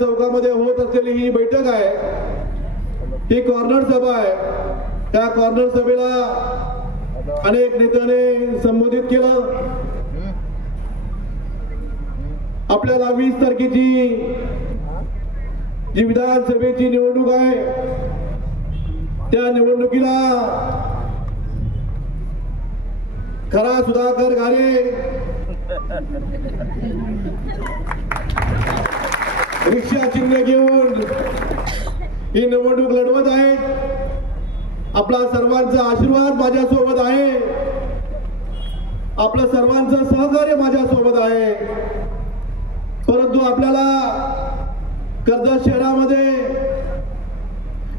चौकामध्ये होत असलेली ही बैठक आहे, ही कॉर्नर सभा आहे. त्या कॉर्नर सभेला अनेक नेत्याने संबोधित केलं. आपल्याला 20 तारखेची जी विधानसभेची निवडणूक आहे, त्या निवडणुकीला खरा सुधाकर घारे रिक्षा चिन्ह घेऊन ही निवडणूक लढवत आहे. आपला सर्वांचा आशीर्वाद माझ्यासोबत आहे, आपलं सर्वांचं सहकार्य माझ्यासोबत आहे. परंतु आपल्याला कर्जत शहरामध्ये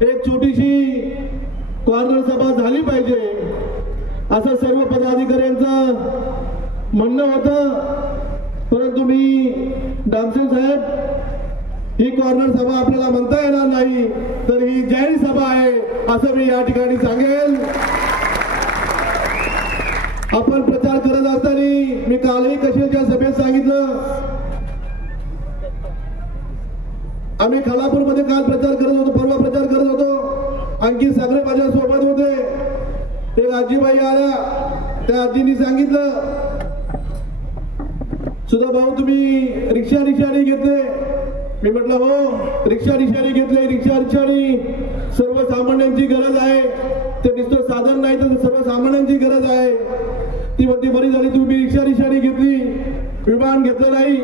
एक छोटीशी कॉर्नर सभा झाली पाहिजे असं सर्व पदाधिकाऱ्यांचं म्हणणं होतं. परंतु मी डामसे साहेब, ही कॉर्नर सभा आपल्याला म्हणता येणार नाही, तर ही जाहीर सभा आहे असं मी या ठिकाणी सांगेल. आपण प्रचार करत असताना मी कालही कशाच्या सभेत सांगितलं, आम्ही खालापूरमध्ये काल प्रचार करत होतो, परवा प्रचार करत होतो. अंकित सागरे माझ्या सोबत होते. एक आजीबाई आल्या, त्या आजींनी सांगितलं, सुधा भाऊ तुम्ही रिक्षाने घेतले. मी म्हटलं हो, रिक्षाने घेतले. रिक्षाने सर्वसामान्यांची गरज आहे, ते नुसतं साधन नाही तर सर्वसामान्यांची गरज आहे. ती म्हणते बरी झाली तुम्ही रिक्षाने घेतली, विमान घेतलं नाही.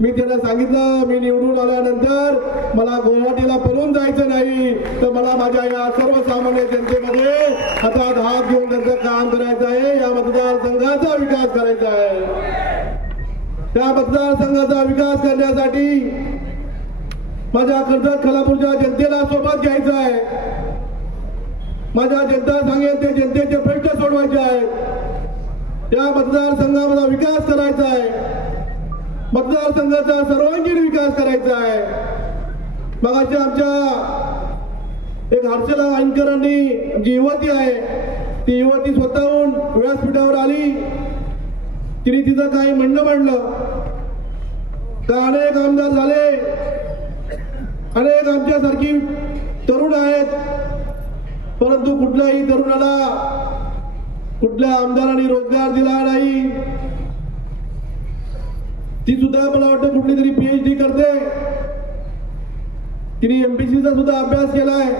मी त्यांना सांगितलं, मी निवडून आल्यानंतर मला गुवाहाटीला पळून जायचं नाही, तर मला माझ्या या सर्वसामान्य जनतेमध्ये हातात हात घेऊन त्यांचं काम करायचं आहे. या मतदारसंघाचा विकास करायचा आहे. त्या मतदारसंघाचा विकास करण्यासाठी माझ्या कर्जत खालापूरच्या जनतेला सोबत घ्यायचं आहे. माझ्या जनता सांगेल ते जनतेचे प्रश्न सोडवायचे आहेत. या मतदारसंघाचा विकास करायचा आहे, मतदारसंघाचा सर्वांगीण विकास करायचा आहे. मगाशी आमच्या एक हर्षला ऐनकरांनी जी युवती आहे, ती युवती स्वतःहून व्यासपीठावर आली. तिने तिचं काही म्हणणं मांडलं का अनेक आमदार झाले, अनेक आमच्यासारखी तरुण आहेत, परंतु कुठल्याही तरुणाला कुठल्या आमदारांनी रोजगार दिला नाही. ती सुद्धा मला वाटतं कुठली तरी PhD करते, तिने MPSCचा सुद्धा अभ्यास केलाय.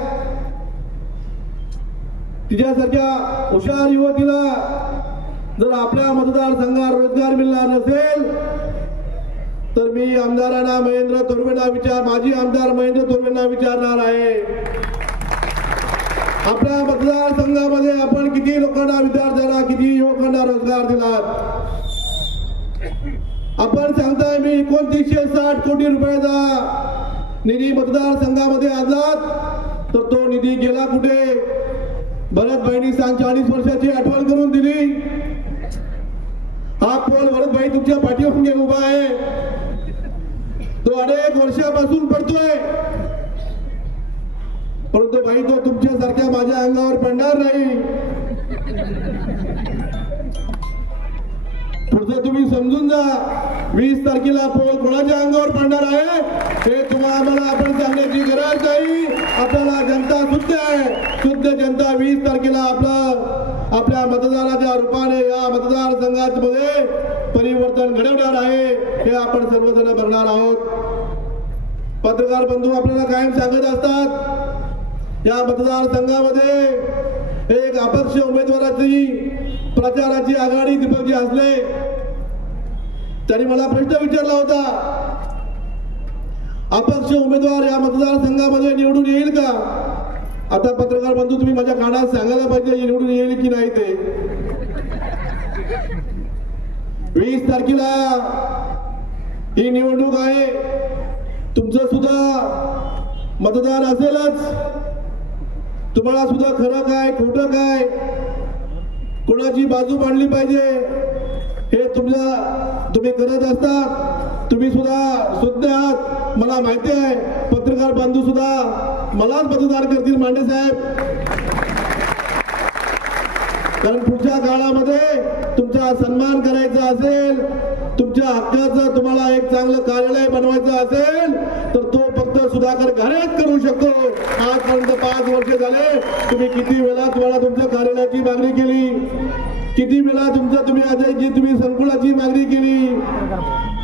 तिच्यासारख्या हुशार युवतीला जर आपल्या मतदारसंघात रोजगार मिळणार नसेल, तर मी आमदारांना महेंद्र तोरवेंना माजी आमदार महेंद्र तोरवेंना विचारणार आहे, आपल्या मतदारसंघामध्ये आपण किती लोकांना, विद्यार्थ्यांना, किती युवकांना रोजगार दिलात? आपण सांगताय मी 2960 कोटी रुपयाचा निधी मतदारसंघामध्ये आणलात, तर तो निधी गेला कुठे? भरतभाईंनी 40 वर्षाची आठवण करून दिली. हा पोल भरतभाई तुमच्या पाठीवर उभा आहे, तो अनेक वर्षापासून पडतोय, परंतु भाई तो तुमच्या सारख्या माझ्या अंगावर पडणार नाही. पुढचं तुम्ही समजून जा. 20 तारखेला पोल कोणाच्या अंगावर पडणार आहे हे तुम्हाला आपण सांगण्याची गरज नाही. आपल्याला जनता शुद्ध आहे, शुद्ध जनता 20 तारखेला आपल्या मतदाराच्या रूपाने या मतदारसंघामध्ये परिवर्तन घडवणार आहे, हे आपण सर्वजण बघणार आहोत. पत्रकार बंधू आपल्याला कायम सांगत असतात, या मतदारसंघामध्ये एक अपक्ष उमेदवाराची प्रचाराची आघाडी दीपकजी असले, त्यांनी मला प्रश्न विचारला होता, अपक्ष उमेदवार या मतदारसंघामध्ये निवडून येईल का? आता पत्रकार बंधू तुम्ही माझ्या कानात सांगायला पाहिजे निवडून येईल की नाही ते. 20 तारखेला ही निवडणूक आहे, तुमचं सुद्धा मतदान असेलच. तुम्हाला सुद्धा खरं काय खोटं काय, कोणाची बाजू मांडली पाहिजे हे तुम्ही करत असतात. तुम्ही सुद्धा शुद्ध आहात, मला माहिती आहे. पत्रकार बंधू सुद्धा मलाच मतदान करतील मांडे साहेब, कारण पुढच्या काळामध्ये तुमचा सन्मान करायचा असेल, तुमच्या तुमच्या हक्काचं तुम्हाला एक चांगलं कार्यालय बनवायचं असेल तर तो फक्त सुधाकर घारेच करू शकतो. आजपर्यंत 5 वर्ष झाले तुम्ही किती वेळा तुम्हाला तुमच्या कार्यालयाची मागणी केली, किती वेळा तुम्ही आजची तुम्ही संकुलाची मागणी केली.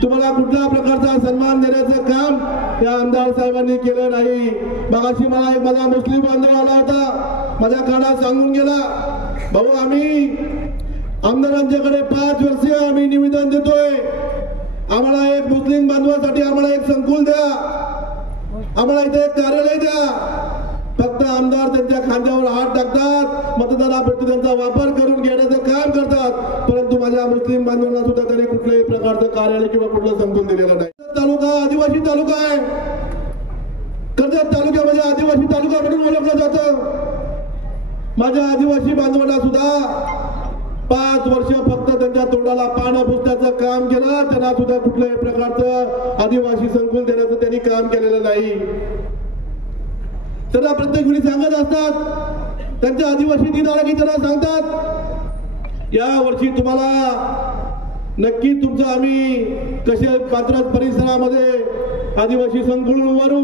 तुम्हाला कुठल्या प्रकारचा सन्मान देण्याचं काम या आमदार साहेबांनी केलं नाही. मगाशी मला एक माझा मुस्लिम बांधव आला होता, माझ्या कानात सांगून गेला, भाऊ आम्ही आमदारांच्याकडे 5 वर्ष आम्ही निवेदन देतोय, आम्हाला एक मुस्लिम बांधवासाठी आम्हाला एक संकुल द्या, आम्हाला इथे एक कार्यालय द्या. फक्त आमदार त्यांच्या खांद्यावर हात टाकतात, मतदाराप्रती त्यांचा वापर करून घेण्याचं काम करतात, परंतु माझ्या मुस्लिम बांधवांना सुद्धा त्यांनी कुठल्याही प्रकारचं कार्यालय किंवा कुठलं संकुल दिलेलं नाही. तालुका आदिवासी तालुका आहे, कर्जत तालुक्यामध्ये आदिवासी तालुका म्हणून ओळखलं जातं. माझ्या आदिवासी बांधवांना सुद्धा 5 वर्ष फक्त त्यांच्या तोंडाला पानं पुसण्याचं काम केलं, त्यांना सुद्धा कुठल्याही प्रकारचं आदिवासी संकुल देण्याचं त्यांनी काम केलेलं नाही. त्यांना प्रत्येक वेळी सांगत असतात, त्यांच्या आदिवासी दिन आला की त्यांना सांगतात या वर्षी तुम्हाला नक्की तुमचं आम्ही कशा पात्र परिसरामध्ये आदिवासी संकुल उभारू.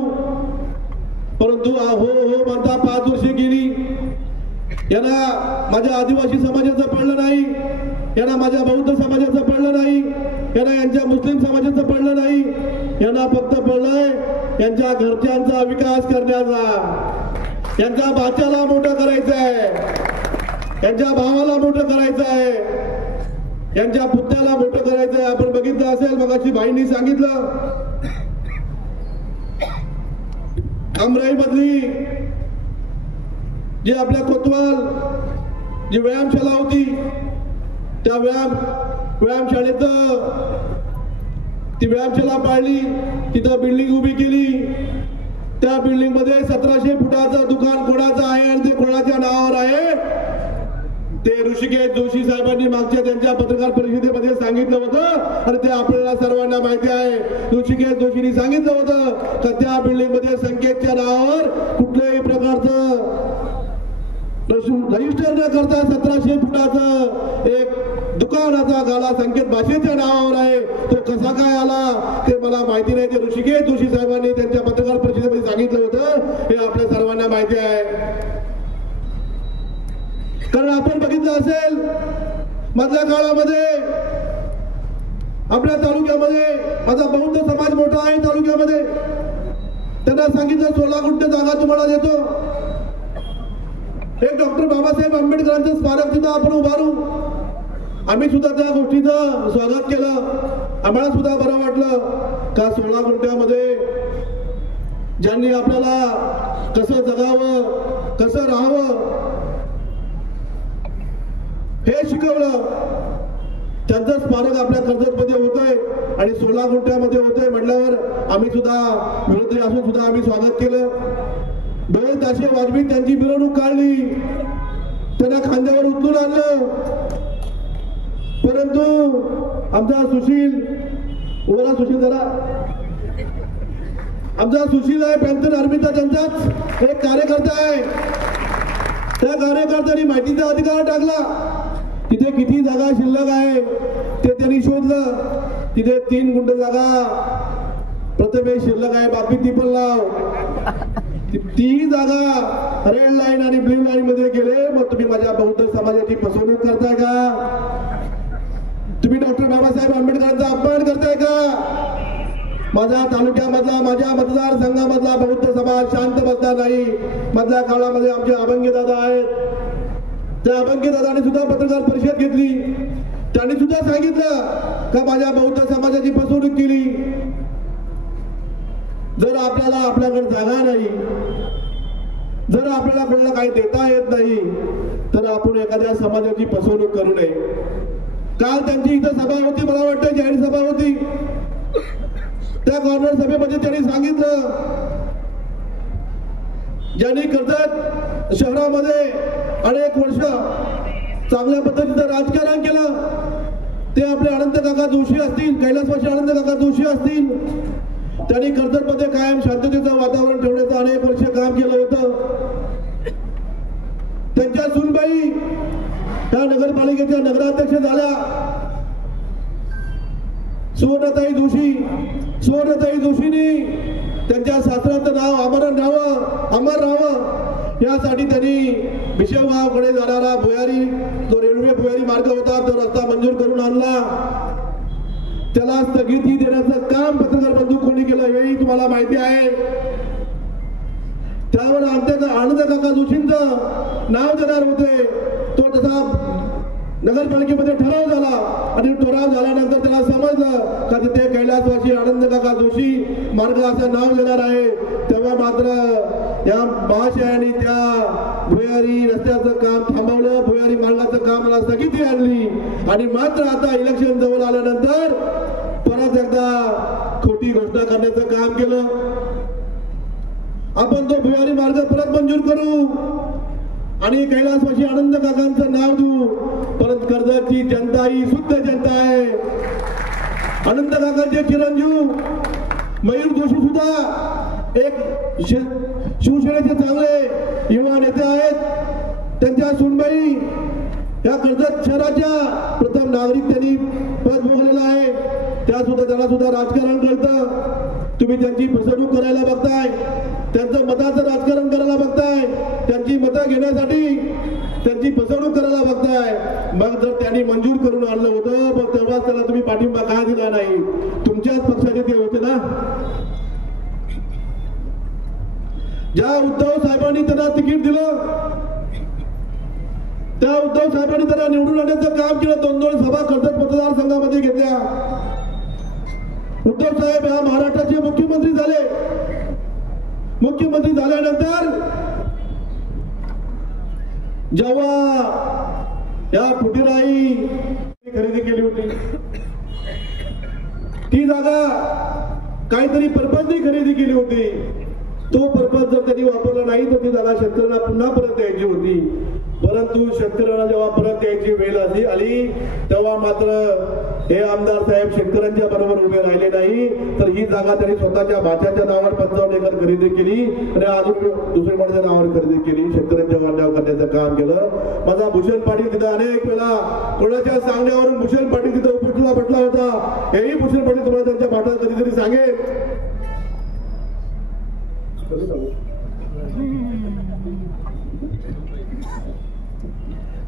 परंतु हो म्हणता 5 वर्षे गेली, यांना माझ्या आदिवासी समाजाचं पडलं नाही, यांना माझ्या बौद्ध समाजाचं पडलं नाही, यांना यांच्या मुस्लिम समाजाचं पडलं नाही, यांना फक्त पडलंय यांच्या घरच्यांचा विकास करण्याचा, यांच्या बाच्याला मोठं करायचं आहे, यांच्या भावाला मोठं करायचं आहे, यांच्या पुत्याला मोठं करायचं आहे. आपण बघितलं असेल, मगाशी भाईंनी सांगितलं, अमराई मधली जी आपल्या कोतवाल जी व्यायामशाळा होती, त्या व्यायामशाळेत ती व्यायामशाळा पाडली, तिथं बिल्डिंग उभी केली. त्या बिल्डिंग मध्ये 1700 फुटाचं दुकान कोणाचं आहे आणि ते कोणाच्या नावावर आहे ते ऋषिकेश जोशी साहेबांनी मागच्या त्यांच्या पत्रकार परिषदेमध्ये सांगितलं होतं आणि ते आपल्याला सर्वांना माहिती आहे. ऋषिकेश जोशींनी सांगितलं होतं की त्या बिल्डिंग मध्ये संकेतच्या नावावर कुठल्याही प्रकारचं रजिस्टर न करता 1700 फुटाचं एक दुकानाचा गाला संकेत भाषेच्या नावावर आहे. तो कसा काय आला ते मला माहिती नाही. ते ऋषिकेश जोशी साहेबांनी त्यांच्या पत्रकार परिषदेमध्ये सांगितलं होतं, हे आपल्या सर्वांना माहिती आहे. कारण आपण बघितलं असेल, मधल्या काळामध्ये आपल्या तालुक्यामध्ये माझा बौद्ध समाज मोठा आहे तालुक्यामध्ये, त्यांना सांगितलं 16 गुंठ जागा तुम्हाला देतो, एक डॉक्टर बाबासाहेब आंबेडकरांचं स्मारक सुद्धा आपण उभारू. आम्ही सुद्धा त्या गोष्टीचं स्वागत केलं. आम्हाला सुद्धा बरं वाटलं का 16 गुंठ्यामध्ये ज्यांनी आपल्याला कसं जगावं, कसं राहावं हे शिकवलं, त्यांचं स्मारक आपल्या कर्जतमध्ये होतंय आणि 16 गुंठ्यामध्ये होतंय म्हटल्यावर आम्ही सुद्धा विरोधी असून सुद्धा आम्ही स्वागत केलं. बैल ताशे वाजवीत त्यांची मिरवणूक काढली, त्यांना खांद्यावर उचलून आणलं. परंतु आमचा सुशील ओरा सुशील जरा आमचा सुशील आहे पॅन्थर आर्मीचा, त्यांचाच एक कार्यकर्ता आहे. त्या कार्यकर्त्यांनी माहितीचा अधिकार टाकला, तिथे किती जागा शिल्लक आहे ते त्यांनी शोधलं. तिथे 3 गुंठ जागा प्रथमेश शिल्लक आहे, बाकी ती पण लाव. ती जागा रेड लाईन आणि ब्ल्यू लाईन मध्ये गेले. मग तुम्ही माझ्या बौद्ध समाजाची फसवणूक करताय का? तुम्ही डॉक्टर बाबासाहेब आंबेडकरांचा अपमान करताय का? माझ्या तालुक्यामधला, माझ्या मतदारसंघामधला बौद्ध समाज शांत बसणार नाही. मधल्या काळामध्ये आमचे अभंगी दादा आहेत, त्या अभंगी दादाने सुद्धा पत्रकार परिषद घेतली. त्यांनी सुद्धा सांगितलं का माझ्या बौद्ध समाजाची फसवणूक केली. जर आपल्याकडे जागा नाही, जर आपल्याला कोणाला काही देता येत नाही, तर आपण एखाद्या समाजाची फसवणूक करू नये. काल त्यांची इथं सभा होती, मला वाटतं जाहीर सभा होती. त्या गव्हर्नर सभेमध्ये त्यांनी सांगितलं, ज्यांनी कर्जत शहरामध्ये अनेक वर्ष चांगल्या पद्धतीचं राजकारण केलं, ते आपले अनंत काका जोशी असतील, कैलासवासी अनंत काका जोशी असतील, त्यांनी कर्जतमध्ये कायम शांततेचं वातावरण ठेवण्याचं अनेक वर्ष काम केलं होतं. त्यांच्या सुनबाई त्या नगरपालिकेच्या नगराध्यक्ष झाल्या. सुवर्णताई जोशींनी त्यांच्या सासऱ्याचं नाव अमर राहावं यासाठी त्यांनी भिशेगावकडे जाणारा भुयारी जो रेल्वे भुयारी मार्ग होता तो रस्ता मंजूर करून आणला. त्याला स्थगिती देण्याचं काम पत्रकार बंधू कोणी केलं हेही तुम्हाला माहिती आहे. त्यावर आनंद काका जोशींचं नाव देणार होते. तो तसा नगरपालिकेमध्ये ठराव झाला आणि ठराव झाल्यानंतर त्याला समजलं का तिथे कैलासवासी आनंद काका जोशी मार्ग असं नाव देणार आहे. तेव्हा मात्र या महाशयांनी त्या भुयारी रस्त्याचं काम थांबवलं. भुयारी मार्गाचं कामाला स्थगिती आणली आणि मात्र आता इलेक्शन जवळ आल्यानंतर परत एकदा खोटी घोषणा करण्याचं काम केलं. आपण तो भुयारी मार्ग परत मंजूर करू आणि कैलासवासी आनंद काकांचं नाव देऊ. परंतु कर्जतची जनता ही शुद्ध जनता आहे. आनंद काकांचे चिरंजीव मयूर जोशी सुद्धा एक शिवसेनेचे चांगले युवा नेते आहेत. त्यांच्या सुनबाई या कर्जत शहराच्या प्रथम नागरिक त्यांनी पद भोगलेला आहे. त्यांना सुद्धा राजकारण कळतं. तुम्ही त्यांची फसवणूक करायला बघताय, त्यांचं मताचं राजकारण करायला बघताय, त्यांची मतं घेण्यासाठी त्यांची फसवणूक करायला बघताय. मग जर त्यांनी मंजूर करून आणलं होतं मग तेव्हाच त्याला तुम्ही पाठिंबा का दिला नाही? तुमच्याच पक्षाचे ते होते ना. ज्या उद्धव साहेबांनी त्यांना तिकीट दिलं त्या उद्धव साहेबांनी त्यांना निवडून आणण्याचं काम केलं. 2-2 सभा कर्जत मतदारसंघामध्ये घेतल्या. उद्धव साहेब या महाराष्ट्राचे मुख्यमंत्री झाले. मुख्यमंत्री झाल्यानंतर जेव्हा या फुटीराई खरेदी केली होती ती जागा काहीतरी पर्पजने खरेदी केली होती. तो पर्पज जर त्यांनी वापरला नाही तर ती जागा शेतकऱ्यांना पुन्हा परत द्यायची होती. परंतु शेतकऱ्यांना जेव्हा परत द्यायची वेळ आली तेव्हा मात्र हे आमदार साहेब शेतकऱ्यांच्या बरोबर उभे राहिले नाही, तर ही जागा त्यांनी स्वतःच्या भाच्याच्या नावावर 55 एकर खरेदी केली आणि अजून दुसऱ्या कोणाच्या नावावर खरेदी केली. शेतकऱ्यांच्या नावावर करण्याचं काम केलं. माझा भूषण पाटील तिथं अनेक वेळा कोणाच्या सांगण्यावरून भूषण पाटील तिथं उपटला पटला होता. हेही भूषण पाटील तुम्हाला त्यांच्या भाटात कधीतरी सांगेल.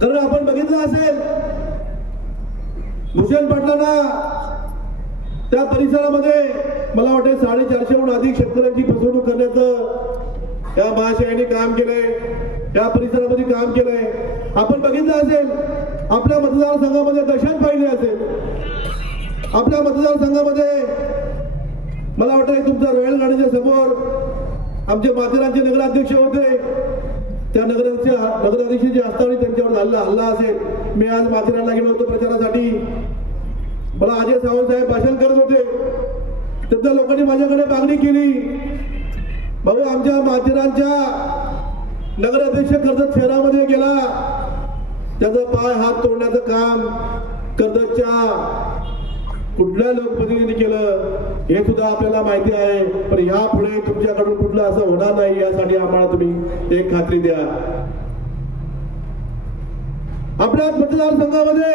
कारण आपण बघितलं असेल भूषण पाटलांना त्या परिसरामध्ये मला वाटते 450हून अधिक शेतकऱ्यांची फसवणूक करण्याचं त्या महाशयांनी काम केलंय. त्या परिसरामध्ये काम केलंय. आपण बघितलं असेल आपल्या मतदारसंघामध्ये दहशत पाहिली असेल. आपल्या मतदारसंघामध्ये मला वाटतं तुमच्या रॉयल गार्डनच्या समोर आमचे माथेरानचे नगराध्यक्ष होते. त्या नगराध्यक्षाची असताना त्यांच्यावर हल्ला असेल. मी आज माथेरानला गेलो होतो प्रचारासाठी. मला अजय सावंत साहेब भाषण करत होते. त्या लोकांनी माझ्याकडे मागणी केली, भाऊ आमच्या माथेरानच्या नगराध्यक्ष कर्जत शहरामध्ये गेला, त्याचा पाय हात तोडण्याचं काम कर्जतच्या कुठल्या लोकप्रतिनिधींनी केलं हे सुद्धा आपल्याला माहिती आहे. पण यापुढे तुमच्याकडून कुठलं असं होणार नाही यासाठी आम्हाला तुम्ही एक खात्री द्या. आपल्या मतदारसंघामध्ये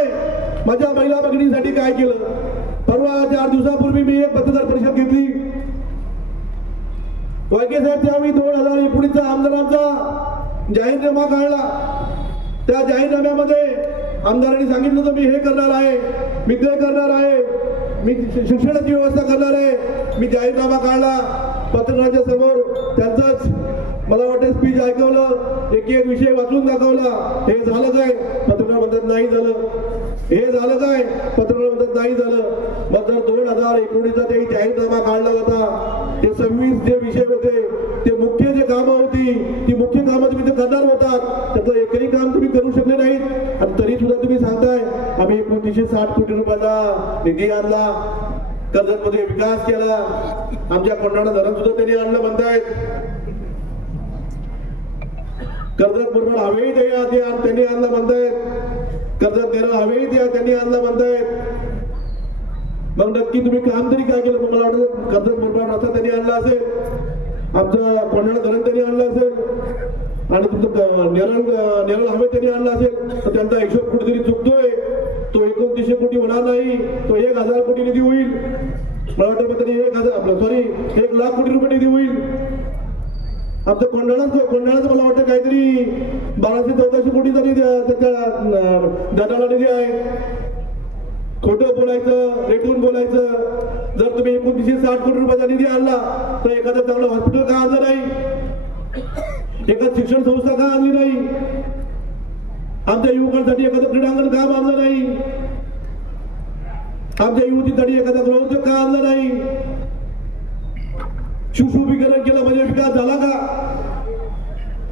माझ्या महिला भगिनीसाठी काय केलं? परवा 4 दिवसापूर्वी मी एक पत्रकार परिषद घेतली. वायके साहेब त्यावेळी 2019चा आमदारांचा जाहीरनामा काढला. त्या जाहीरनाम्यामध्ये आमदारांनी सांगितलं होतं मी हे करणार आहे, मी ते करणार आहे, मी शिक्षणाची व्यवस्था करणार आहे. मी जाहीरनामा काढला. पत्रकारांच्या समोर त्यांचंच मला वाटतं स्पीच ऐकवलं. एक विषय वाचून दाखवला. हे झालं काय? पत्रकार म्हणतात नाही झालं. हे झालं काय? पत्रकार म्हणतात नाही झालं. मग जर 2019चा ते जाहीरनामा काढला होता, ते 26 जे विषय होते, ते मुख्य जे कामं होती ती मुख्य कामं तुम्ही ते करणार होतात, त्याचं एकही काम तुम्ही करू शकले नाहीत. आणि तरी सुद्धा तुम्ही सांगताय आम्ही 2960 कोटी रुपयाचा निधी आणला, कर्जतमध्ये विकास केला, आमच्या कोंढाणा धरण सुद्धा त्यांनी आणलं म्हणतायत. कर्जत बरोबर हवेही द्या त्यांनी आणलं म्हणतायत. कर्जत नेरळ हवेही द्या त्यांनी आणलं म्हणतायत. मग नक्की तुम्ही काम तरी काय केलं? मला वाटतं कर्जत बरोबर रस्ता त्यांनी आणला असेल, आमचं कोंढाणा धरण त्यांनी आणलं असेल आणि तुमचं नेरळ हवे त्यांनी आणलं असेल. तर त्यांचा हिशोब कुठेतरी चुकतोय. तो 2900 कोटी होणार नाही, तो 1000 कोटी निधी होईल. मला वाटतं तरी 1 लाख कोटी रुपये निधी होईल. आमचं कोंढाळाचं मला वाटतं काहीतरी 1200-1400 कोटीचा निधी त्याच्या दंडाला निधी आहे. खोटं बोलायचं, रेटून बोलायचं. जर तुम्ही 2960 कोटी रुपयाचा निधी आणला तर एखादं चांगलं हॉस्पिटल का आणलं नाही, एखाद शिक्षण संस्था का आणली नाही, आमच्या युवकांसाठी एखादं क्रीडांगण का बांधलं नाही, आमच्या युवतीसाठी एखादा गृहोद्योग का आणला नाही, सुशोभीकरण केलं म्हणजे विकास झाला का?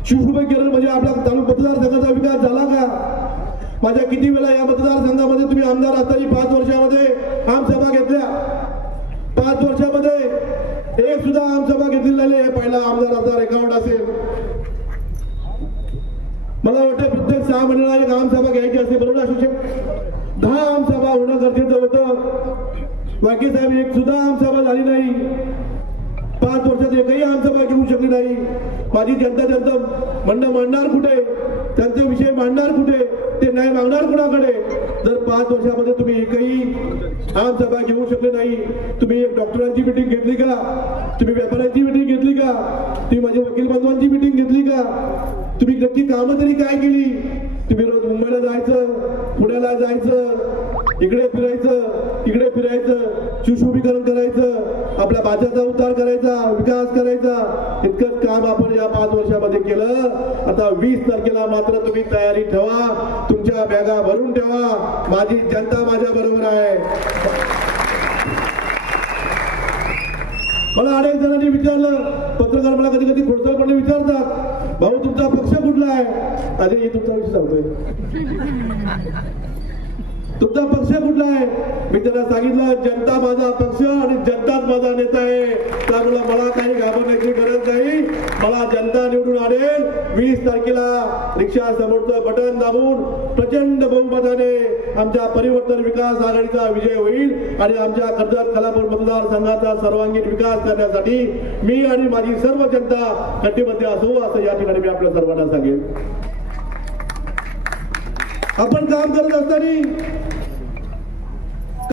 सुशोभीकरण म्हणजे आपल्या मतदारसंघाचा विकास झाला का? माझ्या किती वेळा या मतदारसंघामध्ये तुम्ही आमदार असताना 5 वर्षामध्ये आमसभा घेतल्या, 5 वर्षामध्ये एक सुद्धा आमसभा घेतली नाही. हे पहिला आमदाराचा रेकॉर्ड असेल. मला वाटतं प्रत्येक 6 महिन्याला एक आमसभा घ्यायची असते, बरोबर असू शकते. 10 आमसभा होणं गरजेचं होतं. वाके साहेब एक सुद्धा आमसभा झाली नाही. 5 वर्षात एकही आमसभा घेऊ शकली नाही. माझी जनता म्हणणं मांडणार कुठे, त्यांचे विषय मांडणार कुठे, ते न्याय मागणार कुणाकडे? जर 5 वर्षामध्ये तुम्ही एकही आमसभा घेऊ शकले नाही. तुम्ही एक डॉक्टरांची मिटिंग घेतली का? तुम्ही व्यापाऱ्यांची मिटिंग घेतली का? तुम्ही माझ्या वकील बांधवांची मिटिंग घेतली का? तुम्ही नक्की कामं तरी काय केली? तुम्ही रोज मुंबईला जायचं, पुण्याला जायचं, इकडे फिरायचं, सुशोभीकरण करायचं, आपल्या भाषेचा उद्धार करायचा, विकास करायचा. इतकंच काम आपण या 5 वर्षामध्ये केलं. आता 20 तारखेला मात्र तुम्ही तयारी ठेवा, तुमच्या बॅगा भरून ठेवा. माझी जनता माझ्या बरोबर आहे. मला अनेक जणांनी विचारलं, पत्रकार मला कधी कधी खोडसाळपणे विचारतात, भाऊ तुमचा पक्ष कुठला आहे? अरे तुमचा विषय सांगतोय, तुमचा पक्ष कुठला आहे? मी त्यांना सांगितलं, जनता माझा पक्ष आणि जनताच माझा नेता आहे. त्यामुळे मला काही घाबरण्याची गरज नाही. मला जनता निवडून आणेल. 20 तारखेला रिक्षा समोरचं बटन दाबून प्रचंड बहुमताने आमच्या परिवर्तन विकास आघाडीचा विजय होईल आणि आमच्या कर्जत खालापूर मतदारसंघाचा सर्वांगीण विकास करण्यासाठी मी आणि माझी सर्व जनता कटिबद्ध असो, असं या ठिकाणी मी आपल्या सर्वांना सांगेन. आपण काम करत असताना